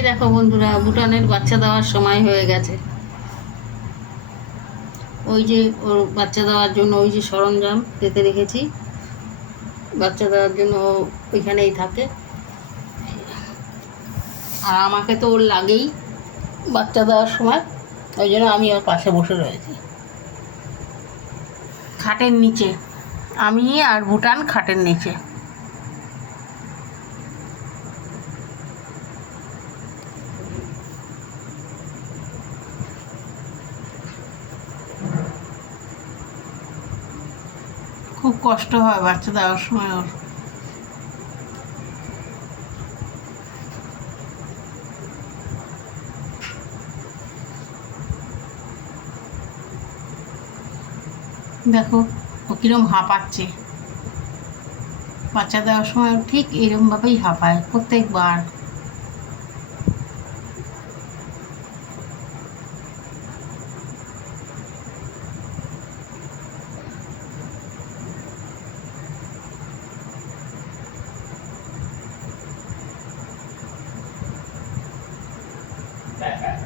এই দেখো বন্ধুরা, ভুটানের বাচ্চা দেওয়ার সময় হয়ে গেছে। ওই যে ওর বাচ্চা দেওয়ার জন্য ওই যে সরঞ্জাম পেতে রেখেছি। বাচ্চা দেওয়ার জন্য ওইখানেই থাকে। আর আমাকে তো ওর লাগেই বাচ্চা দেওয়ার সময়, ওই জন্য আমি ওর পাশে বসে রয়েছি। খাটের নিচে, আমি আর ভুটান খাটের নিচে। খুব কষ্ট হয় বাচ্চা দেওয়ার সময় ওর। দেখো, ও কিরম হাঁপাচ্ছে। বাচ্চা দেওয়ার সময় ঠিক এরমভাবেই হাঁপায় প্রত্যেকবার। แปดแปด